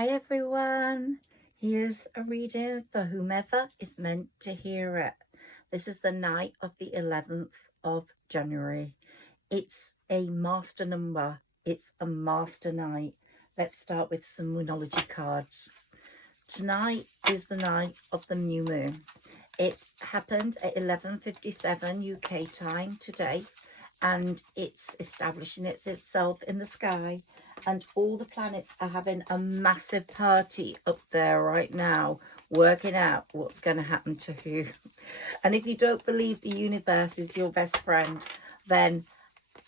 Hi everyone, here's a reading for whomever is meant to hear it. This is the night of the 11th of January. It's a master number, it's a master night. Let's start with some Moonology cards. Tonight is the night of the new moon. It happened at 11:57 UK time today, and it's establishing itself in the sky, and all the planets are having a massive party up there right now, working out what's going to happen to who. And if you don't believe the universe is your best friend, then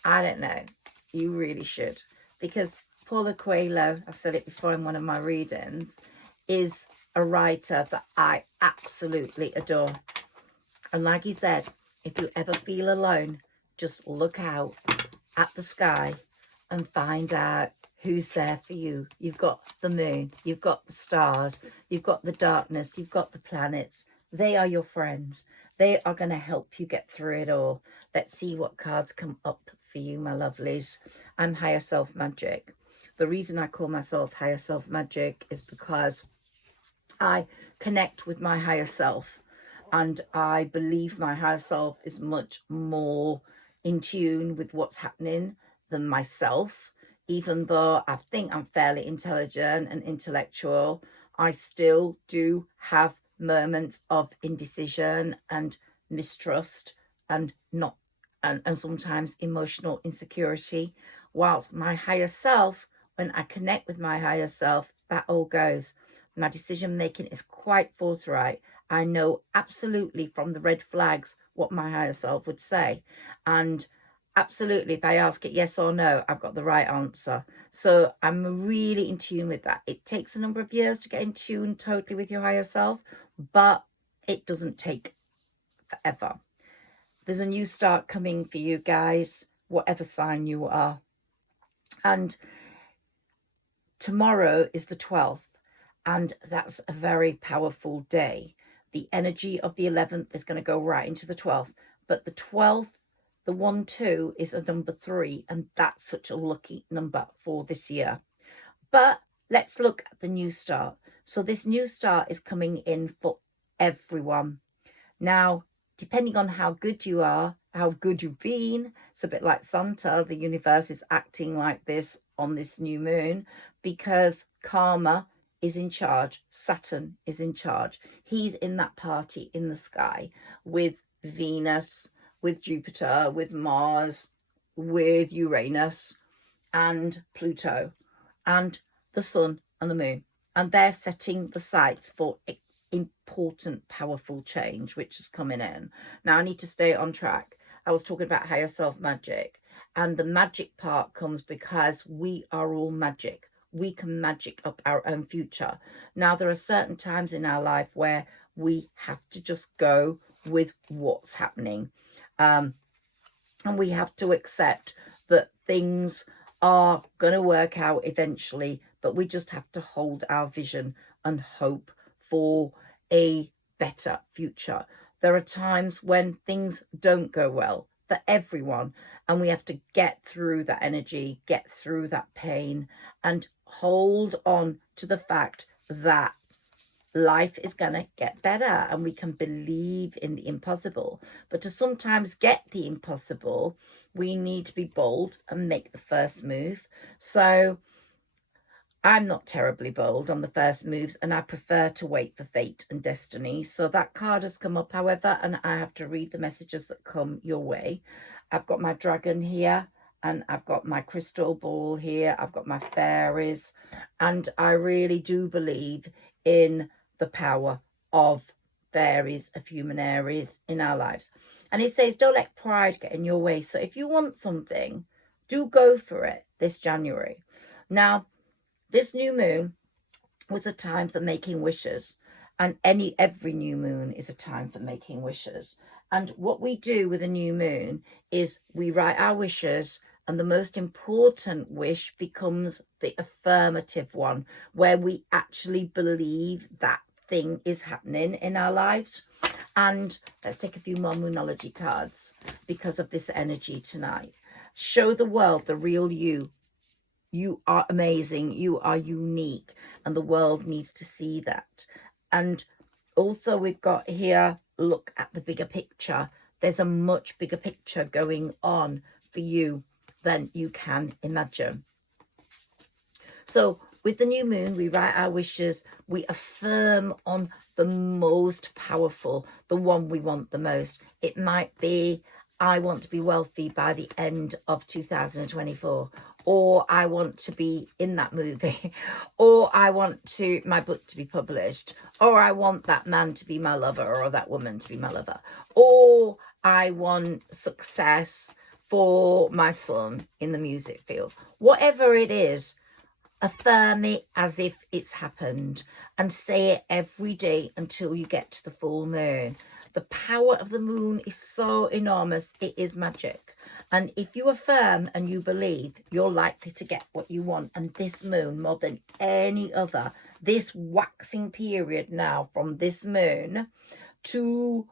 I don't know, you really should, because Paulo Coelho, I've said it before in one of my readings, is a writer that I absolutely adore. And like he said, if you ever feel alone, just look out at the sky and find out who's there for you. You've got the moon, you've got the stars, you've got the darkness, you've got the planets. They are your friends. They are going to help you get through it all. Let's see what cards come up for you, my lovelies. I'm Higherself Magic. The reason I call myself Higherself Magic is because I connect with my higher self, and I believe my higher self is much more in tune with what's happening than myself. Even though I think I'm fairly intelligent and intellectual, I still do have moments of indecision and mistrust and not and sometimes emotional insecurity. Whilst my higher self, when I connect with my higher self, that all goes. My decision making is quite forthright. I know absolutely from the red flags what my higher self would say. And absolutely, if I ask it yes or no, I've got the right answer. So I'm really in tune with that. It takes a number of years to get in tune totally with your higher self, but it doesn't take forever. There's a new start coming for you guys, whatever sign you are. And tomorrow is the 12th. And that's a very powerful day. The energy of the 11th is going to go right into the 12th. But the 12th, the 1-2 is a number 3. And that's such a lucky number for this year. But let's look at the new start. So this new start is coming in for everyone. Now, depending on how good you are, how good you've been, it's a bit like Santa. The universe is acting like this on this new moon because karma is in charge. Saturn is in charge. He's in that party in the sky with Venus, with Jupiter, with Mars, with Uranus and Pluto and the sun and the moon. And they're setting the sights for important, powerful change, which is coming in. Now, I need to stay on track. I was talking about higher self magic, and the magic part comes because we are all magic. We can magic up our own future. Now, there are certain times in our life where we have to just go with what's happening. And we have to accept that things are going to work out eventually, but we just have to hold our vision and hope for a better future. There are times when things don't go well for everyone, and we have to get through that energy, get through that pain, and hold on to the fact that life is going to get better, and we can believe in the impossible. But to sometimes get the impossible, we need to be bold and make the first move. So I'm not terribly bold on the first moves, and I prefer to wait for fate and destiny. So that card has come up, however, and I have to read the messages that come your way. I've got my dragon here, and I've got my crystal ball here. I've got my fairies, and I really do believe in the power of fairies, of Humanairies in our lives. And it says, don't let pride get in your way. So if you want something, do go for it this January. Now, this new moon was a time for making wishes, and every new moon is a time for making wishes. And what we do with a new moon is we write our wishes, and the most important wish becomes the affirmative one, where we actually believe that thing is happening in our lives. And let's take a few more Moonology cards because of this energy tonight. Show the world the real you. you are amazing, you are unique, and the world needs to see that. And also we've got here, look at the bigger picture. There's a much bigger picture going on for you than you can imagine. So with the new moon, we write our wishes, we affirm on the most powerful, the one we want the most. It might be, I want to be wealthy by the end of 2024, or I want to be in that movie, or I want my book to be published, or I want that man to be my lover, or that woman to be my lover, or I want success for my son in the music field. Whatever it is, affirm it as if it's happened and say it every day until you get to the full moon. The power of the moon is so enormous, it is magic. And if you affirm and you believe, you're likely to get what you want. And this moon, more than any other, this waxing period now from this moon to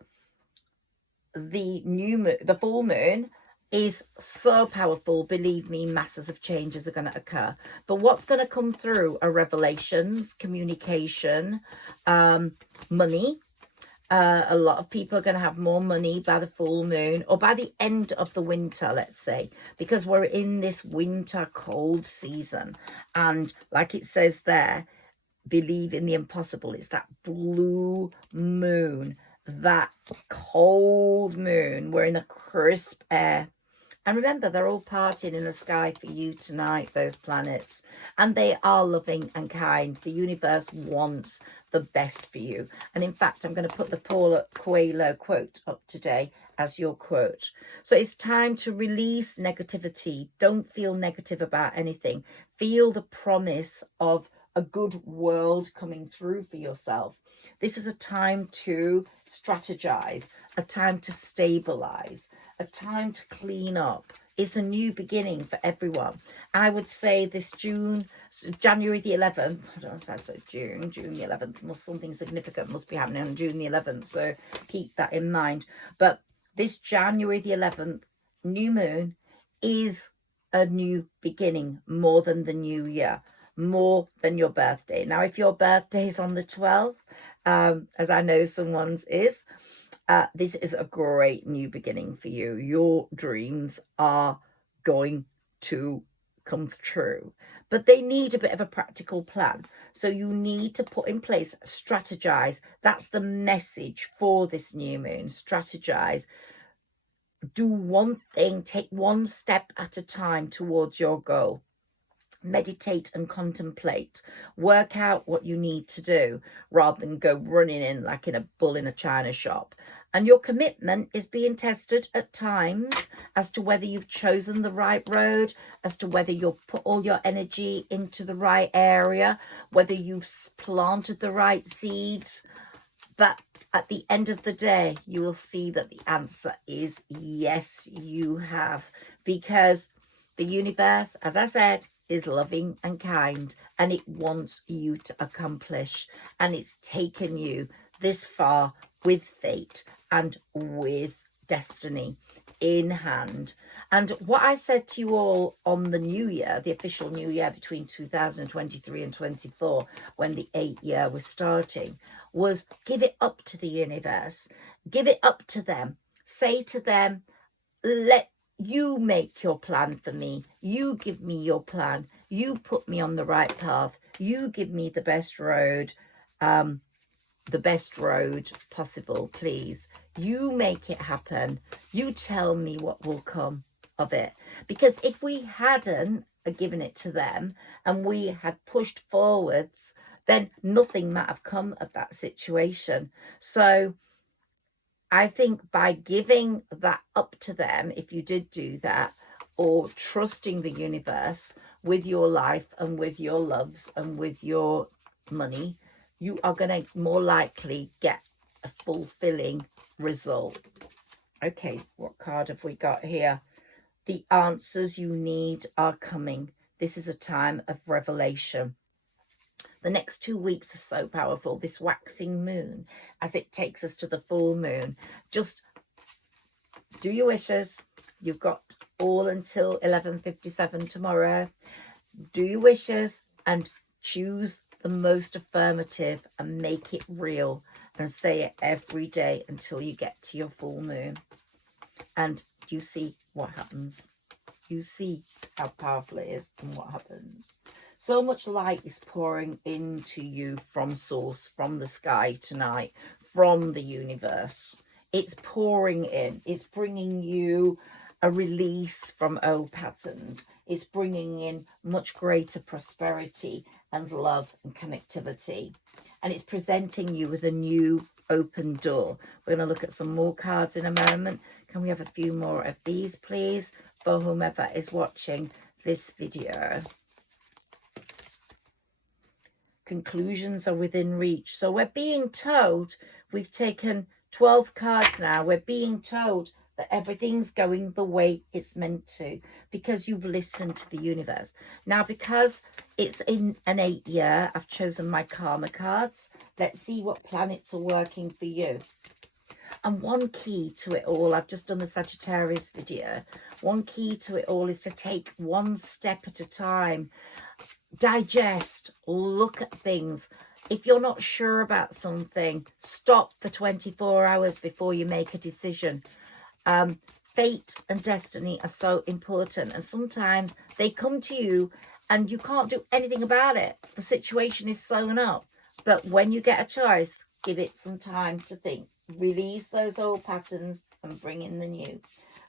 the new moon, the full moon, is so powerful. Believe me, masses of changes are going to occur. But what's going to come through are revelations, communication, money. A lot of people are going to have more money by the full moon, or by the end of the winter, let's say, because we're in this winter cold season. And like it says there, believe in the impossible. It's that blue moon, that cold moon. We're in the crisp air. And remember, they're all partying in the sky for you tonight, those planets. And they are loving and kind. The universe wants the best for you. And in fact, I'm going to put the Paulo Coelho quote up today as your quote. So it's time to release negativity. Don't feel negative about anything. Feel the promise of a good world coming through for yourself. This is a time to strategize, a time to stabilize, a time to clean up. It's a new beginning for everyone. I would say this January the 11th, I don't know if I said June the 11th, something significant must be happening on June the 11th, so keep that in mind. But this January the 11th, new moon, is a new beginning, more than the new year, more than your birthday. Now, if your birthday is on the 12th, as I know someone's is, this is a great new beginning for you. Your dreams are going to come true, but they need a bit of a practical plan. So you need to put in place, strategize. That's the message for this new moon. Strategize. Do one thing, take one step at a time towards your goal. Meditate and contemplate. Work out what you need to do rather than go running in like in a bull in a china shop. And your commitment is being tested at times as to whether you've chosen the right road, as to whether you've put all your energy into the right area, whether you've planted the right seeds. But at the end of the day, you will see that the answer is yes, you have. Because the universe, as I said, is loving and kind, and it wants you to accomplish. And it's taken you this far with fate and with destiny in hand. And what I said to you all on the new year, the official new year between 2023 and 24, when the 8th year was starting, was give it up to the universe. Give it up to them. Say to them, let you make your plan for me. You give me your plan. You put me on the right path. You give me the best road possible, please. You make it happen. You tell me what will come of it. Because if we hadn't given it to them and we had pushed forwards, then nothing might have come of that situation. So I think by giving that up to them, if you did do that, or trusting the universe with your life and with your loves and with your money, you are going to more likely get a fulfilling result. Okay, what card have we got here? The answers you need are coming. This is a time of revelation. The next 2 weeks are so powerful. This waxing moon, as it takes us to the full moon. Just do your wishes. You've got all until 11:57 tomorrow. do your wishes and choose the most affirmative and make it real, and say it every day until you get to your full moon. And you see what happens. You see how powerful it is and what happens. So much light is pouring into you from source, from the sky tonight, from the universe. It's pouring in. It's bringing you a release from old patterns. It's bringing in much greater prosperity and love and connectivity. And it's presenting you with a new open door. We're going to look at some more cards in a moment. Can we have a few more of these, please, for whomever is watching this video? Conclusions are within reach. So we're being told, we've taken 12 cards now, we're being told that everything's going the way it's meant to, because you've listened to the universe. Now, because it's in an 8 year, I've chosen my karma cards. Let's see what planets are working for you. And one key to it all, I've just done the Sagittarius video, one key to it all is to take one step at a time. Digest, look at things. If you're not sure about something, stop for 24 hours before you make a decision. Fate and destiny are so important, and sometimes they come to you and you can't do anything about it. The situation is sewn up. But when you get a choice, give it some time to think. Release those old patterns and bring in the new.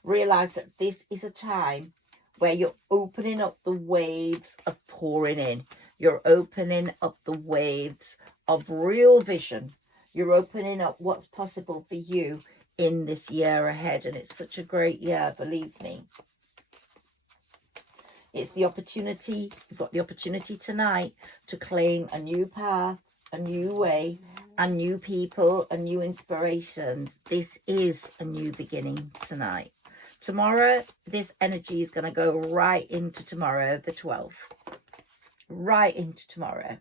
Realize that this is a time where you're opening up the waves of pouring in. You're opening up the waves of real vision. You're opening up what's possible for you in this year ahead. And it's such a great year, believe me. It's the opportunity, you've got the opportunity tonight to claim a new path, a new way, and new people, and new inspirations. This is a new beginning tonight. Tomorrow, this energy is going to go right into tomorrow, the 12th. Right into tomorrow.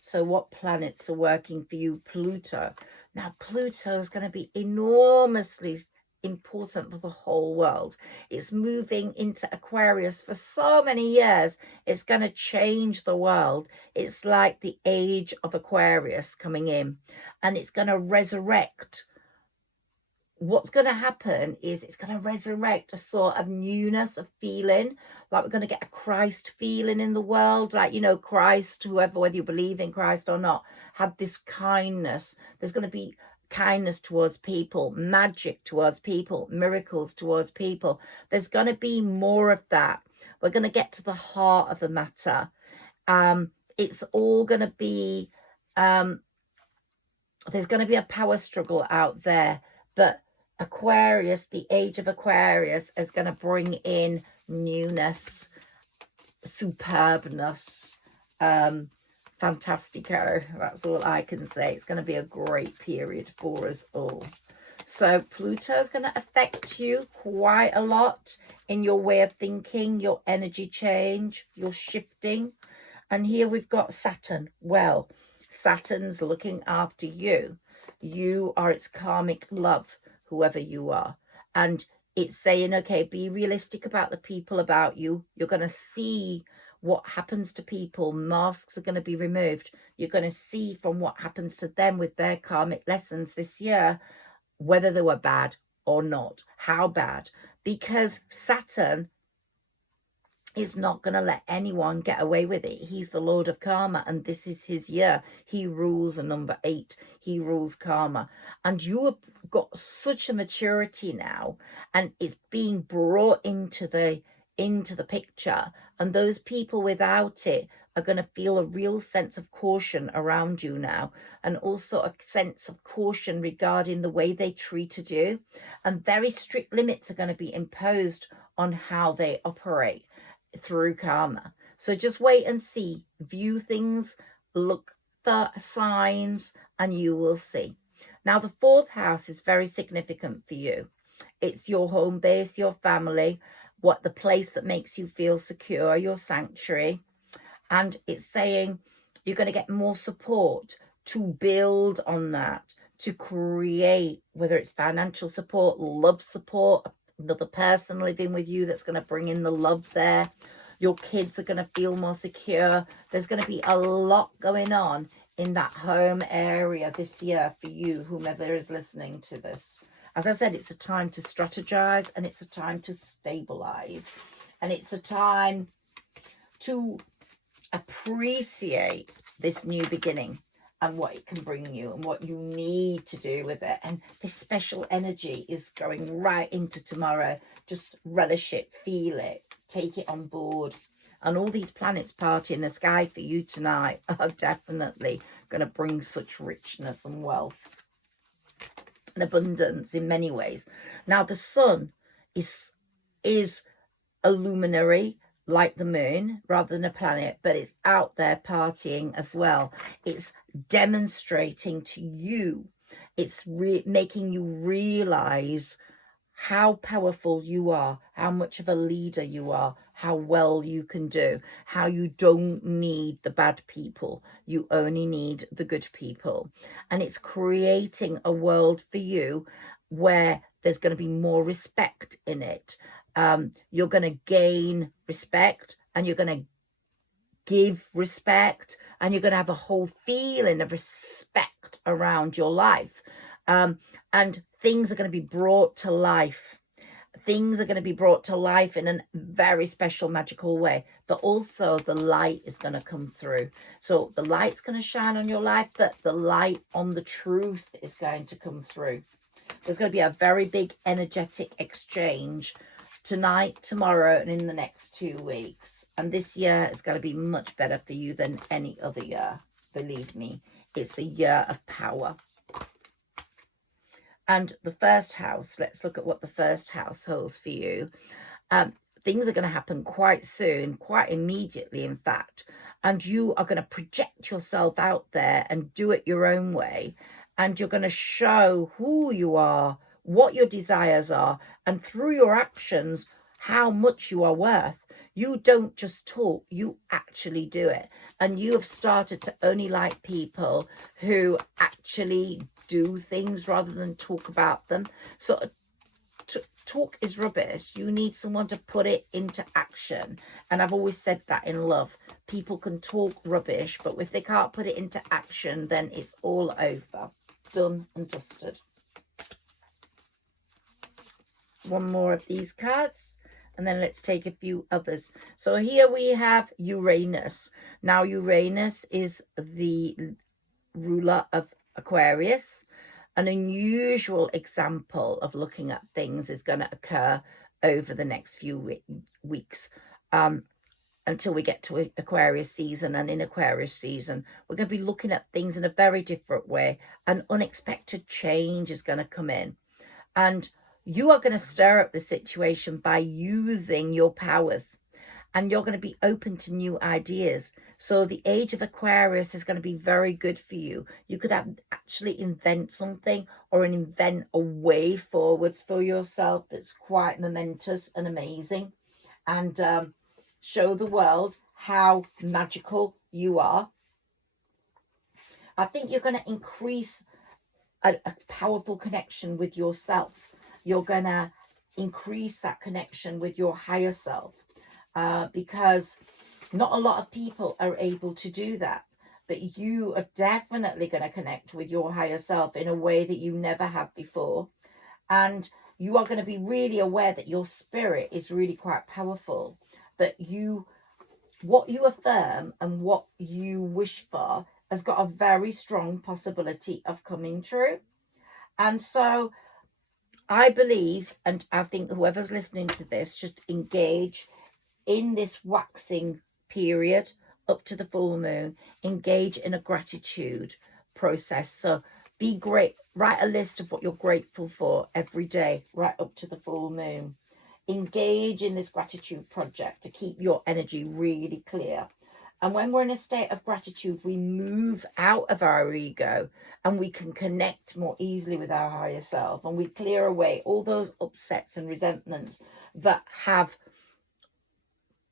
So what planets are working for you? Pluto. Now, Pluto is going to be enormously important for the whole world. It's moving into Aquarius for so many years. It's going to change the world. It's like the age of Aquarius coming in, and it's going to resurrect. What's going to happen is it's going to resurrect a sort of newness of feeling, like we're going to get a Christ feeling in the world, like, you know, Christ, whoever, whether you believe in Christ or not, had this kindness. There's going to be kindness towards people, magic towards people, miracles towards people. There's going to be more of that. We're going to get to the heart of the matter. It's all going to be, there's going to be a power struggle out there, but Aquarius, the age of Aquarius, is going to bring in newness, superbness, fantastico. That's all I can say. It's going to be a great period for us all. So Pluto is going to affect you quite a lot in your way of thinking, your energy change, your shifting. And here we've got Saturn. Well, Saturn's looking after you. You are its karmic love, whoever you are. And it's saying, okay, be realistic about the people about you. You're going to see what happens to people. Masks are going to be removed. You're going to see from what happens to them with their karmic lessons this year, whether they were bad or not, how bad. Because Saturn is not going to let anyone get away with it. He's the Lord of Karma, and this is his year. He rules a number 8. He rules karma. And you have got such a maturity now, and it's being brought into the picture. And those people without it are going to feel a real sense of caution around you now, and also a sense of caution regarding the way they treated you. And very strict limits are going to be imposed on how they operate through karma. So just wait and see, view things, look for signs, and you will see. Now, the 4th house is very significant for you. It's your home base, your family, what the place that makes you feel secure, your sanctuary. And it's saying you're going to get more support to build on that, to create, whether it's financial support, love support, another person living with you that's going to bring in the love there. Your kids are going to feel more secure. There's going to be a lot going on in that home area this year for you, whomever is listening to this. As I said, it's a time to strategize, and it's a time to stabilize, and it's a time to appreciate this new beginning and what it can bring you and what you need to do with it. And this special energy is going right into tomorrow. Just relish it, feel it, take it on board. And all these planets party in the sky for you tonight are definitely going to bring such richness and wealth and abundance in many ways. Now, the sun is a luminary, like the moon, rather than a planet, but it's out there partying as well. It's demonstrating to you, it's making you realize how powerful you are, how much of a leader you are, how well you can do, how you don't need the bad people, you only need the good people. And it's creating a world for you where there's going to be more respect in it. You're going to gain respect, and you're going to give respect, and you're going to have a whole feeling of respect around your life. And things are going to be brought to life. Things are going to be brought to life in a very special, magical way. But also the light is going to come through. So the light's going to shine on your life, but the light on the truth is going to come through. There's going to be a very big energetic exchange tonight, tomorrow, and in the next 2 weeks. And this year is going to be much better for you than any other year. Believe me, it's a year of power. And the first house, let's look at what the first house holds for you. Things are going to happen quite soon, quite immediately, in fact. And you are going to project yourself out there and do it your own way. And you're going to show who you are, what your desires are, and through your actions, how much you are worth. You don't just talk, you actually do it. And you have started to only like people who actually do things rather than talk about them. So talk is rubbish. You need someone to put it into action. And I've always said that in love. People can talk rubbish, but if they can't put it into action, then it's all over. Done and dusted. One more of these cards, and then let's take a few others. So here we have Uranus. Now Uranus is the ruler of Aquarius. An unusual example of looking at things is going to occur over the next few weeks until we get to Aquarius season. And in Aquarius season, we're going to be looking at things in a very different way. An unexpected change is going to come in. And you are going to stir up the situation by using your powers. And you're going to be open to new ideas. So the age of Aquarius is going to be very good for you. You could actually invent something or invent a way forwards for yourself that's quite momentous and amazing. And show the world how magical you are. I think you're going to increase a powerful connection with yourself. You're going to increase that connection with your higher self. Because not a lot of people are able to do that, but you are definitely going to connect with your higher self in a way that you never have before. And you are going to be really aware that your spirit is really quite powerful, that what you affirm and what you wish for has got a very strong possibility of coming true. And so I believe, and I think whoever's listening to this should engage in this waxing period up to the full moon. Engage in a gratitude process. So be great. Write a list of what you're grateful for every day, right up to the full moon. Engage in this gratitude project to keep your energy really clear. And when we're in a state of gratitude, we move out of our ego and we can connect more easily with our higher self. And we clear away all those upsets and resentments that have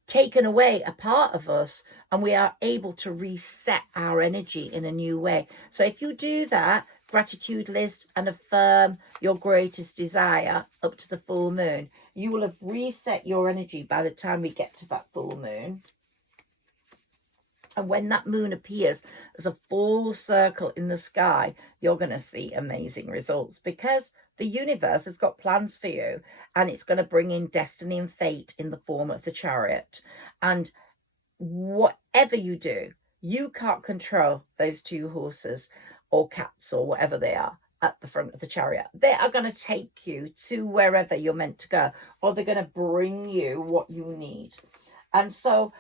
taken away a part of us, and we are able to reset our energy in a new way. So if you do that gratitude list and affirm your greatest desire up to the full moon, You will have reset your energy by the time we get to that full moon. And when that moon appears as a full circle in the sky, you're going to see amazing results, because the universe has got plans for you, and it's going to bring in destiny and fate in the form of the Chariot. And whatever you do, you can't control those two horses or cats or whatever they are at the front of the Chariot. They are going to take you to wherever you're meant to go, or they're going to bring you what you need. And so,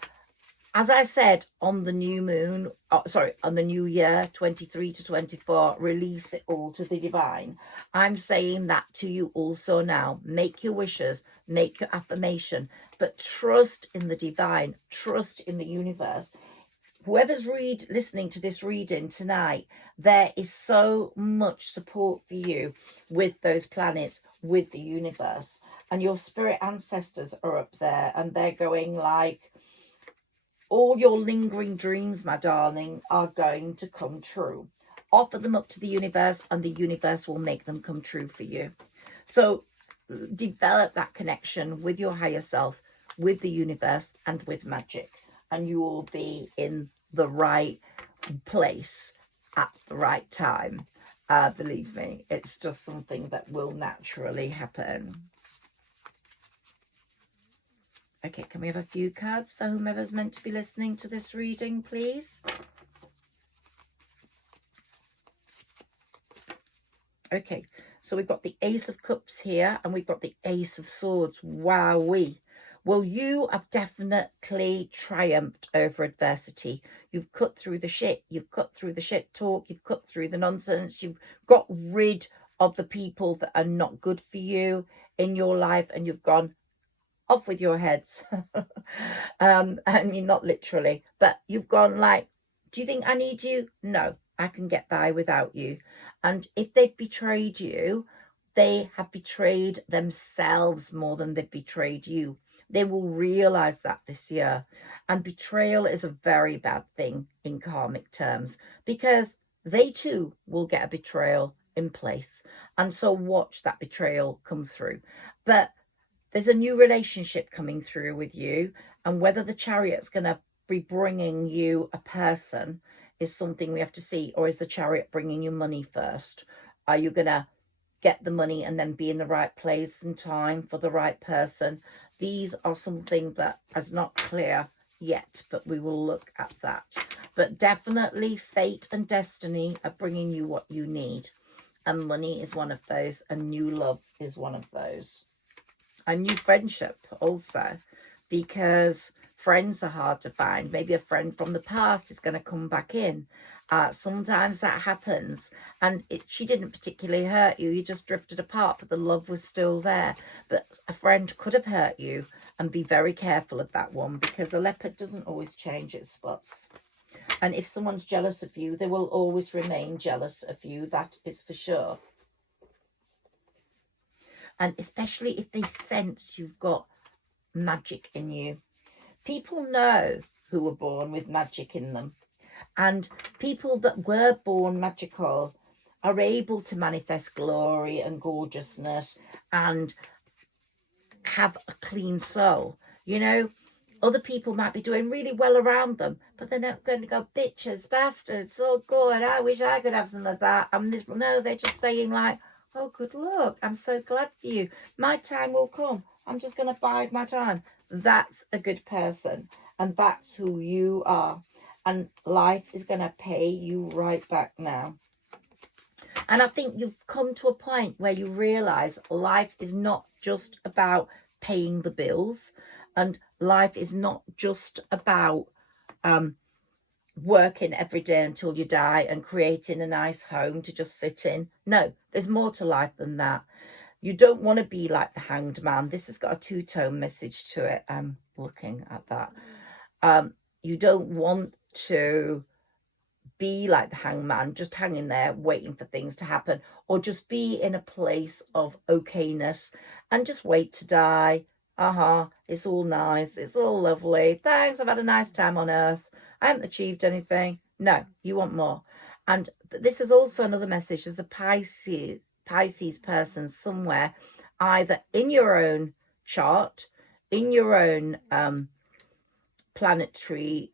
as I said, on the new moon, on the new year, 23 to 24, release it all to the divine. I'm saying that to you also now. Make your wishes, make your affirmation, but trust in the divine, trust in the universe. Whoever's listening to this reading tonight, there is so much support for you with those planets, with the universe. And your spirit ancestors are up there, and they're going like, all your lingering dreams, my darling, are going to come true. Offer them up to the universe, and the universe will make them come true for you. So develop that connection with your higher self, with the universe, and with magic. And you will be in the right place at the right time. Believe me, it's just something that will naturally happen. Okay, can we have a few cards for whomever's meant to be listening to this reading, please? Okay, so we've got the Ace of Cups here, and we've got the Ace of Swords. Wowee. Well, you have definitely triumphed over adversity. You've cut through the shit. You've cut through the shit talk. You've cut through the nonsense. You've got rid of the people that are not good for you in your life, and you've gone, off with your heads. And you're not literally, but you've gone like, do you think I need you? No, I can get by without you. And if they've betrayed you, they have betrayed themselves more than they've betrayed you. They will realize that this year. And betrayal is a very bad thing in karmic terms, because they too will get a betrayal in place. And so watch that betrayal come through. But there's a new relationship coming through with you, and whether the Chariot's going to be bringing you a person is something we have to see. Or is the Chariot bringing you money first? Are you going to get the money and then be in the right place and time for the right person? These are something that is not clear yet, but we will look at that. But definitely fate and destiny are bringing you what you need, and money is one of those, and new love is one of those. A new friendship also, because friends are hard to find. Maybe a friend from the past is going to come back in. Sometimes that happens, and she didn't particularly hurt you. You just drifted apart, but the love was still there. But a friend could have hurt you, and be very careful of that one, because a leopard doesn't always change its spots. And if someone's jealous of you, they will always remain jealous of you. That is for sure. And especially if they sense you've got magic in you. People know who were born with magic in them. And people that were born magical are able to manifest glory and gorgeousness and have a clean soul. You know, other people might be doing really well around them, but they're not going to go, bitches, bastards, oh God, I wish I could have some of that. No, they're just saying like, oh, good luck. I'm so glad for you. My time will come. I'm just going to bide my time. That's a good person. And that's who you are. And life is going to pay you right back now. And I think you've come to a point where you realize life is not just about paying the bills. And life is not just about working every day until you die and creating a nice home to just sit in. No, there's more to life than that. You don't want to be like the Hanged Man. This has got a two-tone message to it. I'm looking at that. You don't want to be like the Hanged Man, just hanging there waiting for things to happen, or just be in a place of okayness and just wait to die. It's all nice, it's all lovely, thanks, I've had a nice time on earth, I haven't achieved anything. No, you want more. And this is also another message. There's a Pisces person somewhere, either in your own chart, in your own planetary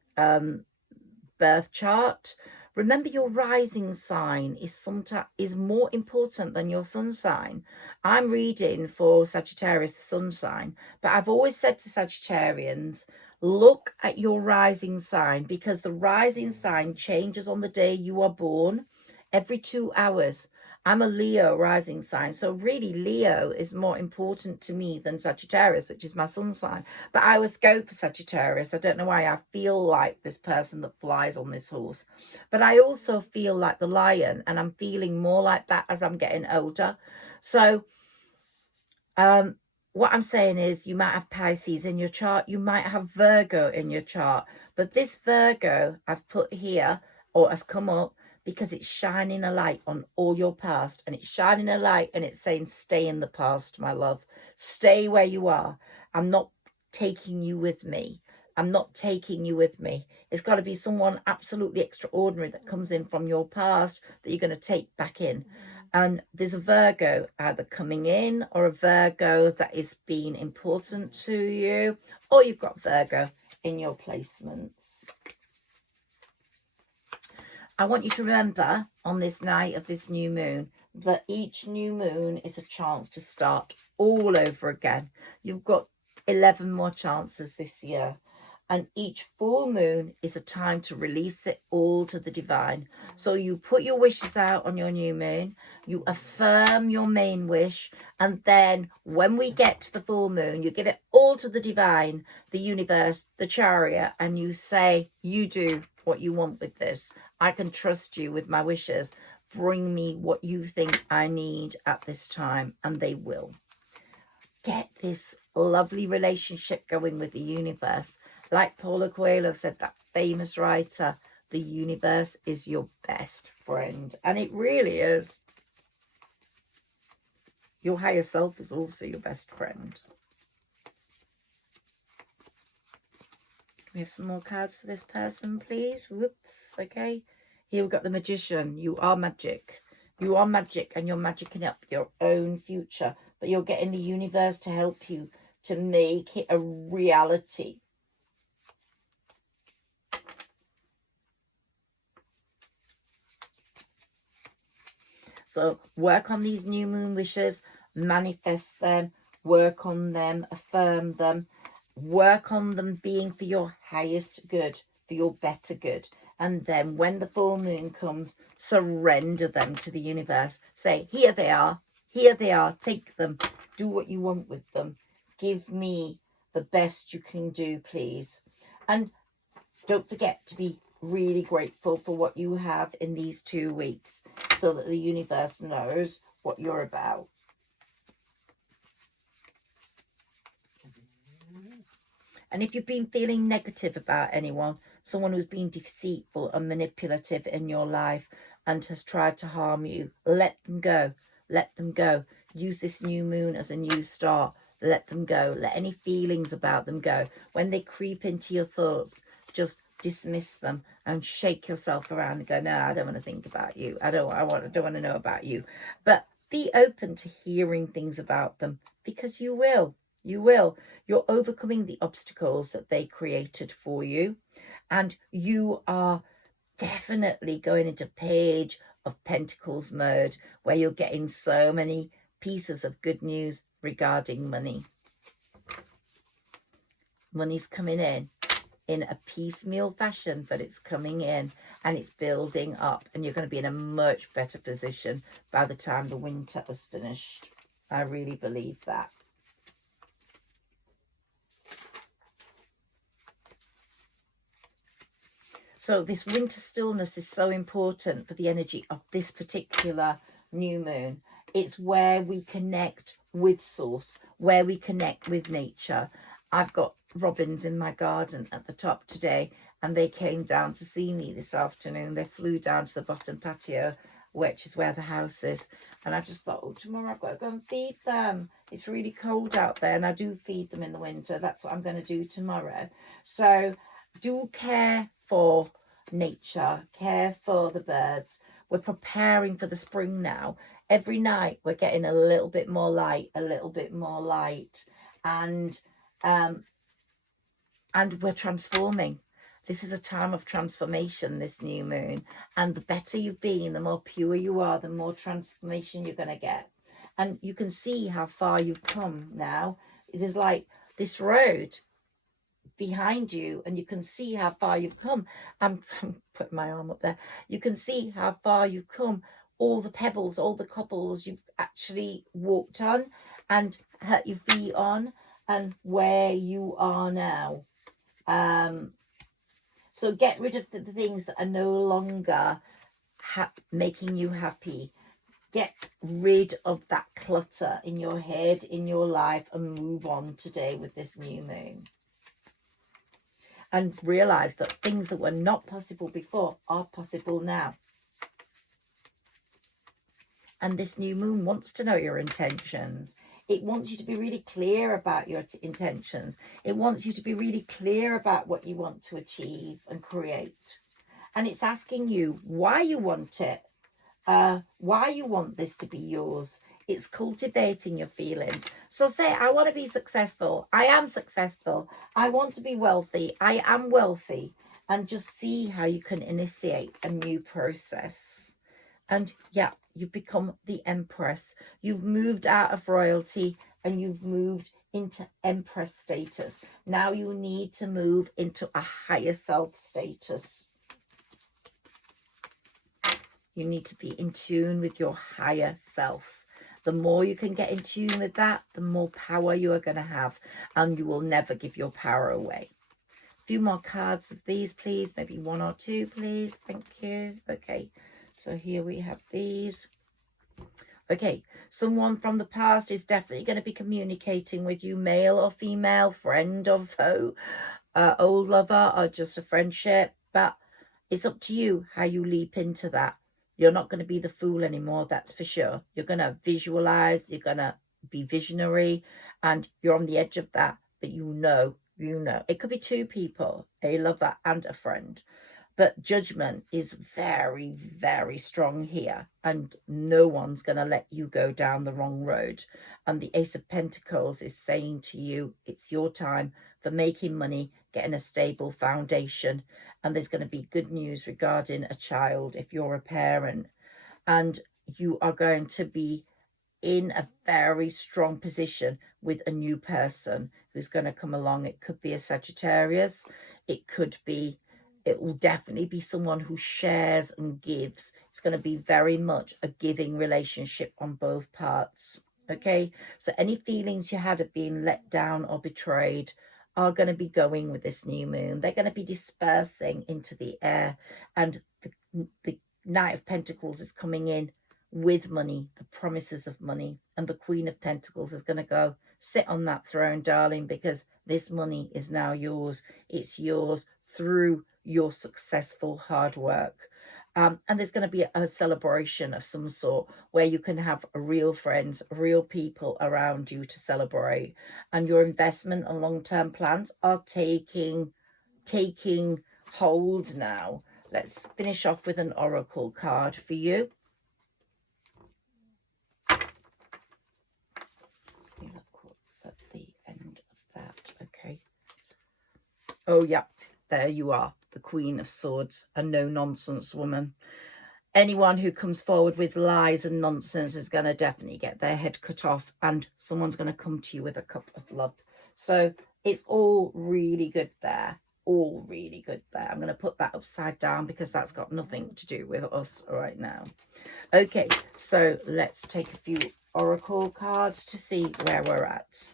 birth chart, remember your rising sign is more important than your sun sign. I'm reading for Sagittarius, the sun sign, but I've always said to Sagittarians, look at your rising sign, because the rising sign changes on the day you are born every 2 hours. I'm a Leo rising sign, so really Leo is more important to me than Sagittarius, which is my sun sign. But I always go for Sagittarius. I don't know why. I feel like this person that flies on this horse. But I also feel like the lion, and I'm feeling more like that as I'm getting older. So what I'm saying is, you might have Pisces in your chart, you might have Virgo in your chart, but this Virgo I've put here, or has come up, because it's shining a light on all your past, and it's shining a light and it's saying, stay in the past, my love. Stay where you are. I'm not taking you with me. I'm not taking you with me. It's got to be someone absolutely extraordinary that comes in from your past that you're going to take back in. And there's a Virgo either coming in, or a Virgo that is being important to you, or you've got Virgo in your placements. I want you to remember on this night of this new moon that each new moon is a chance to start all over again. You've got 11 more chances this year. And each full moon is a time to release it all to the divine. So you put your wishes out on your new moon, you affirm your main wish, and then when we get to the full moon, you get it all to the divine, the universe, the chariot, and you say, you do what you want with this. I can trust you with my wishes. Bring me what you think I need at this time, and they will. Get this lovely relationship going with the universe. Like Paulo Coelho said, that famous writer, the universe is your best friend. And it really is. Your higher self is also your best friend. Can we have some more cards for this person, please? Whoops. Okay. Here we've got the Magician. You are magic. You are magic, and you're magicking up your own future. But you're getting the universe to help you to make it a reality. So work on these new moon wishes, manifest them, work on them, affirm them, work on them being for your highest good, for your better good. And then when the full moon comes, surrender them to the universe. Say, here they are, take them, do what you want with them. Give me the best you can do, please. And don't forget to be really grateful for what you have in these 2 weeks, so that the universe knows what you're about. And if you've been feeling negative about anyone, someone who's been deceitful and manipulative in your life and has tried to harm you, let them go. Let them go. Use this new moon as a new start. Let them go. Let any feelings about them go. When they creep into your thoughts, just dismiss them and shake yourself around and go, no, I don't want to think about you. I don't want to know about you. But be open to hearing things about them, because you will. You will. You're overcoming the obstacles that they created for you. And you are definitely going into Page of Pentacles mode, where you're getting so many pieces of good news regarding money. Money's coming in a piecemeal fashion, but it's coming in and it's building up, and you're going to be in a much better position by the time the winter is finished. I really believe that. So this winter stillness is so important for the energy of this particular new moon. It's where we connect with source, where we connect with nature. I've got robins in my garden at the top today, and they came down to see me this afternoon. They flew down to the bottom patio, which is where the house is. And I just thought, oh, tomorrow I've got to go and feed them. It's really cold out there, and I do feed them in the winter. That's what I'm going to do tomorrow. So do care for nature, care for the birds. We're preparing for the spring now. Every night we're getting a little bit more light, a little bit more light. and we're transforming. This is a time of transformation, this new moon. And the better you've been, the more pure you are, the more transformation you're going to get. And you can see how far you've come now. There's like this road behind you, and you can see how far you've come. I'm putting my arm up there. You can see how far you've come. All the pebbles, all the cobbles you've actually walked on and hurt your feet on, and where you are now. So get rid of the things that are no longer making you happy. Get rid of that clutter in your head, in your life, and move on today with this new moon. And realize that things that were not possible before are possible now. And this new moon wants to know your intentions. It wants you to be really clear about your intentions. It wants you to be really clear about what you want to achieve and create. And it's asking you why you want it, why you want this to be yours. It's cultivating your feelings. So say, I want to be successful. I am successful. I want to be wealthy. I am wealthy. And just see how you can initiate a new process. And yeah, you've become the Empress. You've moved out of royalty and you've moved into Empress status. Now you need to move into a higher self status. You need to be in tune with your higher self. The more you can get in tune with that, the more power you are going to have. And you will never give your power away. A few more cards of these, please. Maybe one or two, please. Thank you. Okay. So here we have these. Okay, someone from the past is definitely going to be communicating with you, male or female, friend or foe, old lover or just a friendship. But it's up to you how you leap into that. You're not going to be the fool anymore, that's for sure. You're going to visualize, you're going to be visionary, and you're on the edge of that. But you know. It could be two people, a lover and a friend. But judgment is very, very strong here. And no one's going to let you go down the wrong road. And the Ace of Pentacles is saying to you, it's your time for making money, getting a stable foundation. And there's going to be good news regarding a child if you're a parent. And you are going to be in a very strong position with a new person who's going to come along. It could be a Sagittarius. It will definitely be someone who shares and gives. It's going to be very much a giving relationship on both parts. Okay, so any feelings you had of being let down or betrayed are going to be going with this new moon. They're going to be dispersing into the air. And the Knight of Pentacles is coming in with money, the promises of money. And the Queen of Pentacles is going to go, sit on that throne, darling, because this money is now yours. It's yours through your successful hard work. And there's going to be a celebration of some sort where you can have real friends, real people around you to celebrate. And your investment and long-term plans are taking hold now. Let's finish off with an oracle card for you. Look what's at the end of that. Okay. Oh, yeah. There you are, the Queen of Swords, a no-nonsense woman. Anyone who comes forward with lies and nonsense is going to definitely get their head cut off, and someone's going to come to you with a cup of love. So it's all really good there. All really good there. I'm going to put that upside down because that's got nothing to do with us right now. Okay, so let's take a few oracle cards to see where we're at.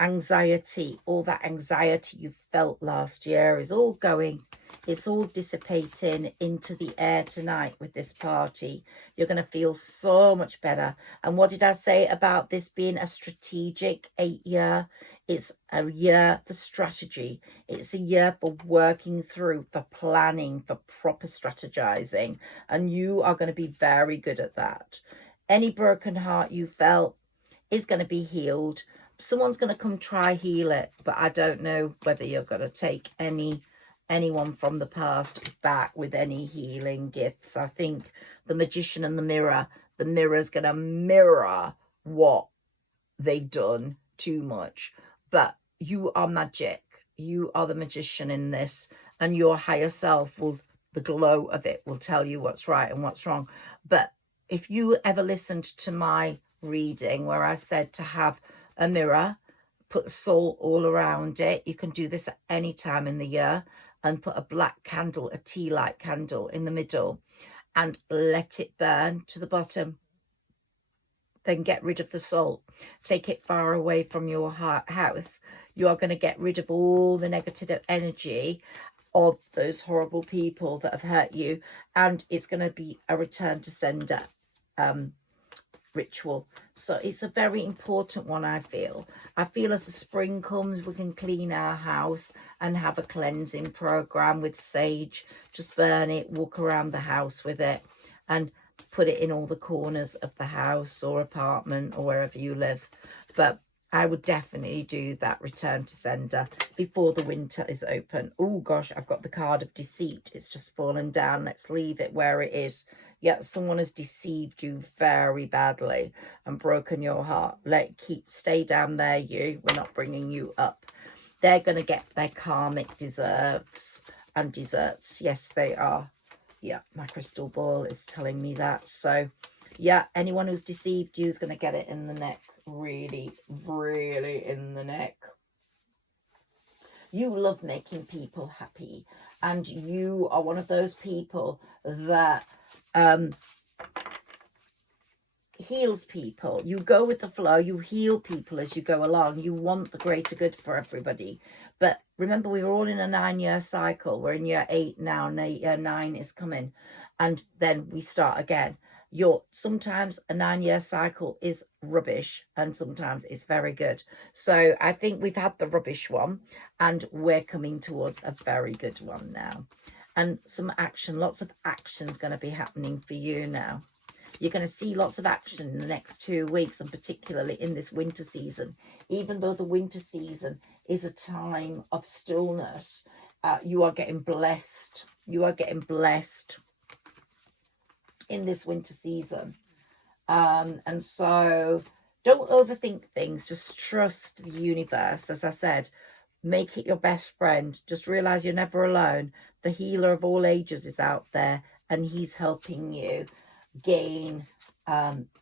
Anxiety, all that anxiety you felt last year is all going. It's all dissipating into the air tonight with this party. You're going to feel so much better. And what did I say about this being a strategic 8-year? It's a year for strategy. It's a year for working through, for planning, for proper strategizing. And you are going to be very good at that. Any broken heart you felt is going to be healed. Someone's going to come try heal it, but I don't know whether you're going to take anyone from the past back with any healing gifts. I think the Magician and the mirror is going to mirror what they've done too much, but you are magic. You are the magician in this, and your higher self will, the glow of it will tell you what's right and what's wrong. But if you ever listened to my reading where I said to have a mirror, put salt all around it, you can do this at any time in the year, and put a black candle, a tea light candle in the middle, and let it burn to the bottom. Then get rid of the salt. Take it far away from your house. You are going to get rid of all the negative energy of those horrible people that have hurt you, and it's going to be a return to sender ritual. So it's a very important one. I feel as the spring comes, we can clean our house and have a cleansing program with sage. Just burn it, walk around the house with it, and put it in all the corners of the house or apartment or wherever you live. But I would definitely do that return to sender before the winter is open. Oh gosh, I've got the card of deceit. It's just fallen down. Let's leave it where it is. Yeah, someone has deceived you very badly and broken your heart. Stay down there, you. We're not bringing you up. They're going to get their karmic deserves and desserts. Yes, they are. Yeah, my crystal ball is telling me that. So, yeah, anyone who's deceived you is going to get it in the neck. Really, really in the neck. You love making people happy, and you are one of those people that heals people. You go with the flow. You heal people as you go along. You want the greater good for everybody. But remember, we were all in a 9-year cycle. We're in year 8 now, and year 9 is coming, and then we start again. Sometimes a 9-year cycle is rubbish, and sometimes it's very good. So I think we've had the rubbish one, and we're coming towards a very good one now. And some action, lots of action is going to be happening for you now. You're going to see lots of action in the next 2 weeks, and particularly in this winter season. Even though the winter season is a time of stillness, you are getting blessed. You are getting blessed in this winter season. And so don't overthink things. Just trust the universe. As I said, make it your best friend. Just realize you're never alone. The healer of all ages is out there, and he's helping you gain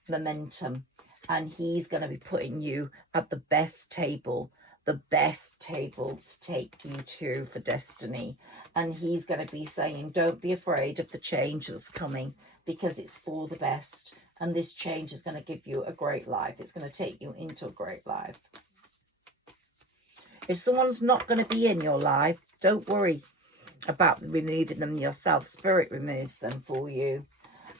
momentum, and he's going to be putting you at the best table to take you to for destiny. And he's going to be saying, don't be afraid of the change that's coming, because it's for the best, and this change is going to give you a great life. It's going to take you into a great life. If someone's not going to be in your life, don't worry about removing them yourself. Spirit removes them for you,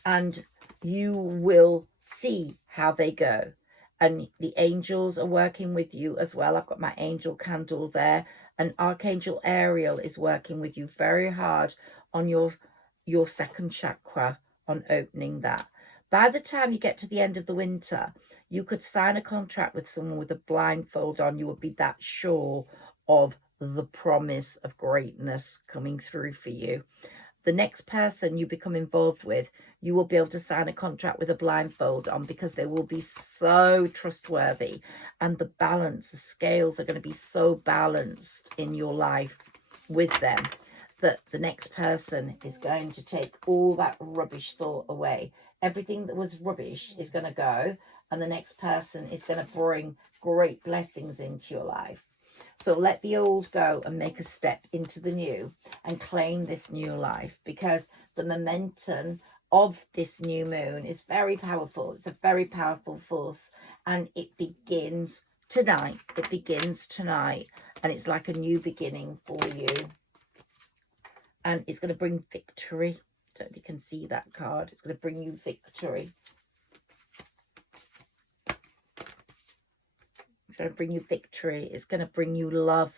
and you will see how they go. And the angels are working with you as well. I've got my angel candle there, and Archangel Ariel is working with you very hard on your second chakra, on opening that. By the time you get to the end of the winter, you could sign a contract with someone with a blindfold on. You would be that sure of the promise of greatness coming through for you. The next person you become involved with, you will be able to sign a contract with a blindfold on, because they will be so trustworthy, and the balance, the scales are going to be so balanced in your life with them, that the next person is going to take all that rubbish thought away. Everything that was rubbish is going to go, and the next person is going to bring great blessings into your life. So let the old go and make a step into the new, and claim this new life, because the momentum of this new moon is very powerful. It's a very powerful force, and it begins tonight. It begins tonight, and it's like a new beginning for you. And it's going to bring victory. I don't know if you can see that card. It's going to bring you victory. It's going to bring you victory. It's going to bring you love.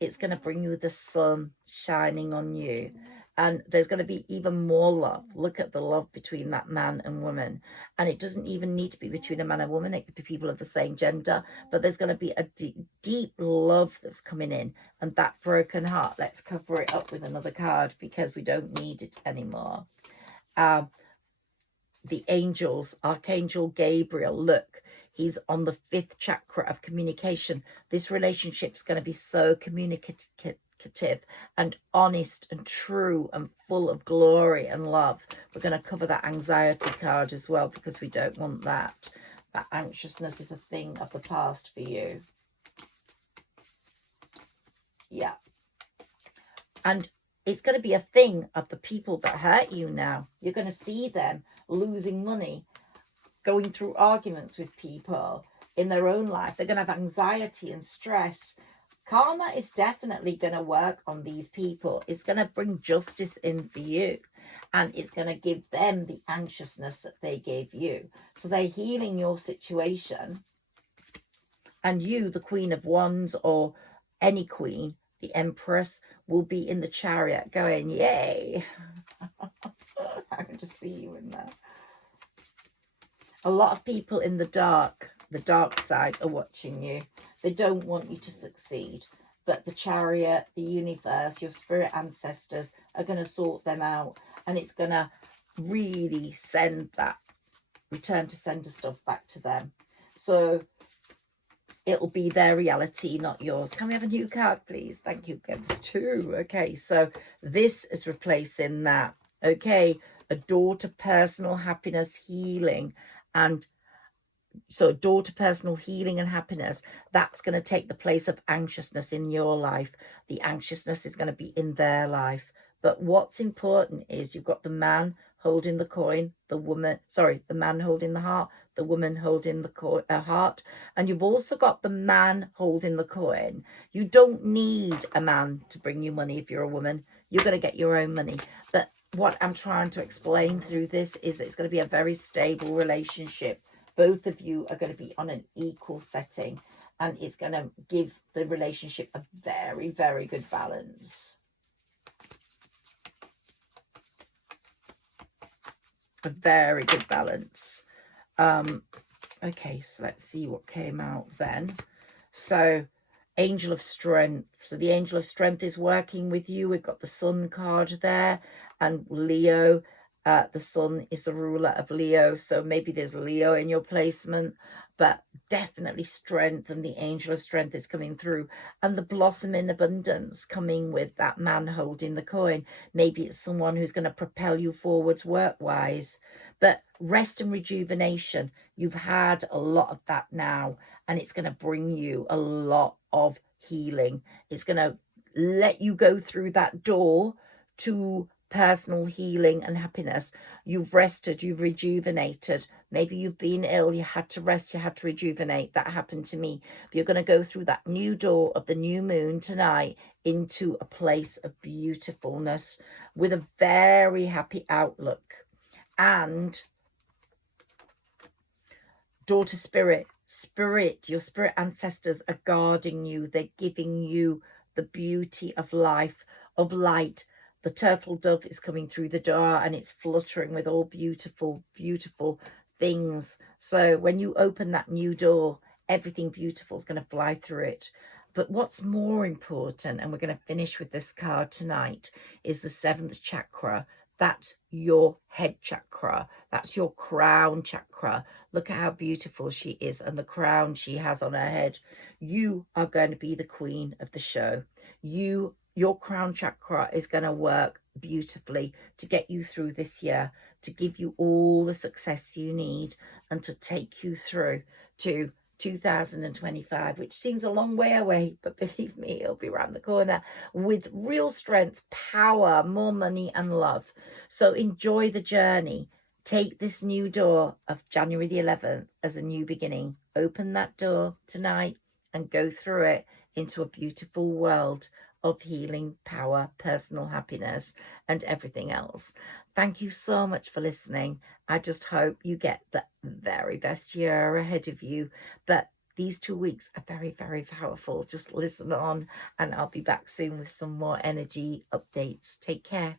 It's going to bring you the sun shining on you. And there's going to be even more love. Look at the love between that man and woman. And it doesn't even need to be between a man and woman. It could be people of the same gender. But there's going to be a deep love that's coming in. And that broken heart, let's cover it up with another card, because we don't need it anymore. The angels, Archangel Gabriel, look, He's on the 5th chakra of communication. This relationship's going to be so communicative and honest and true and full of glory and love. We're going to cover that anxiety card as well, because we don't want that. That anxiousness is a thing of the past for you. Yeah. And it's going to be a thing of the people that hurt you now. You're going to see them losing money, going through arguments with people in their own life. They're going to have anxiety and stress. Karma is definitely going to work on these people. It's going to bring justice in for you. And it's going to give them the anxiousness that they gave you. So they're healing your situation. And you, the Queen of Wands, or any queen, the Empress, will be in the chariot going, yay. I can just see you in there. A lot of people in the dark side, are watching you. They don't want you to succeed. But the chariot, the universe, your spirit ancestors are going to sort them out. And it's going to really send that return to sender stuff back to them. So it'll be their reality, not yours. Can we have a new card, please? Thank you. There's 2. Okay, so this is replacing that. Okay, a door to personal happiness, healing. And so a door to personal healing and happiness, that's going to take the place of anxiousness in your life. The anxiousness is going to be in their life. But what's important is you've got the man holding the coin, the man holding the heart, the woman holding the heart, and you've also got the man holding the coin. You don't need a man to bring you money if you're a woman. You're going to get your own money. But what I'm trying to explain through this is that it's going to be a very stable relationship. Both of you are going to be on an equal setting, and it's going to give the relationship a very, very good balance. A very good balance. Okay, so let's see what came out then. So Angel of Strength. So the Angel of Strength is working with you. We've got the Sun card there, and Leo. The Sun is the ruler of Leo, so maybe there's Leo in your placement, but definitely strength, and the Angel of Strength is coming through, and the Blossom in Abundance coming with that man holding the coin. Maybe it's someone who's going to propel you forwards work-wise. But rest and rejuvenation, you've had a lot of that now, and it's going to bring you a lot of healing. It's going to let you go through that door to personal healing and happiness. You've rested, you've rejuvenated. Maybe you've been ill, you had to rest, you had to rejuvenate. That happened to me. But you're going to go through that new door of the new moon tonight into a place of beautifulness with a very happy outlook. And daughter spirit, your spirit ancestors are guarding you. They're giving you the beauty of life, of light. The turtle dove is coming through the door, and it's fluttering with all beautiful, beautiful things. So when you open that new door, everything beautiful is going to fly through it. But what's more important, and we're going to finish with this card tonight, is the 7th chakra. That's your head chakra. That's your crown chakra. Look at how beautiful she is, and the crown she has on her head. You are going to be the queen of the show. Your crown chakra is going to work beautifully to get you through this year, to give you all the success you need, and to take you through to 2025, which seems a long way away, but believe me, it'll be around the corner, with real strength, power, more money, and love. So enjoy the journey. Take this new door of January the 11th as a new beginning. Open that door tonight and go through it into a beautiful world of healing, power, personal happiness, and everything else. Thank you so much for listening. I just hope you get the very best year ahead of you. But these 2 weeks are very, very powerful. Just listen on, and I'll be back soon with some more energy updates. Take care.